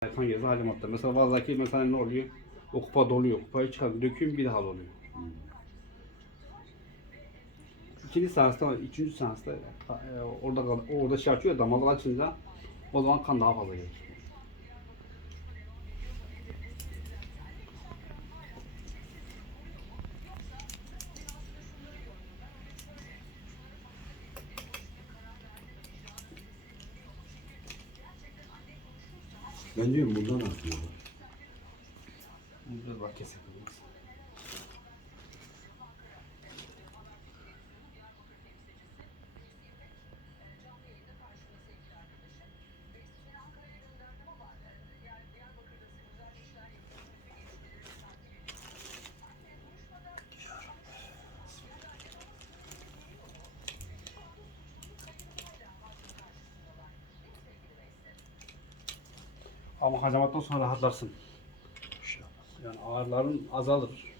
Kan gezi hacamatta. Mesela vazaki mesela ne oluyor? O kupa doluyor. Kupayı çıkar, döküyorum bir daha doluyor. İkinci seansta, üçüncü seansta e, orada orada şey açıyor damarlar açınca o zaman kan daha fazla gelir. Ben diyorum bundan atıyor. Biraz bak kesin. Ama hacamattan sonra rahatlarsın. Yani ağrıların azalır.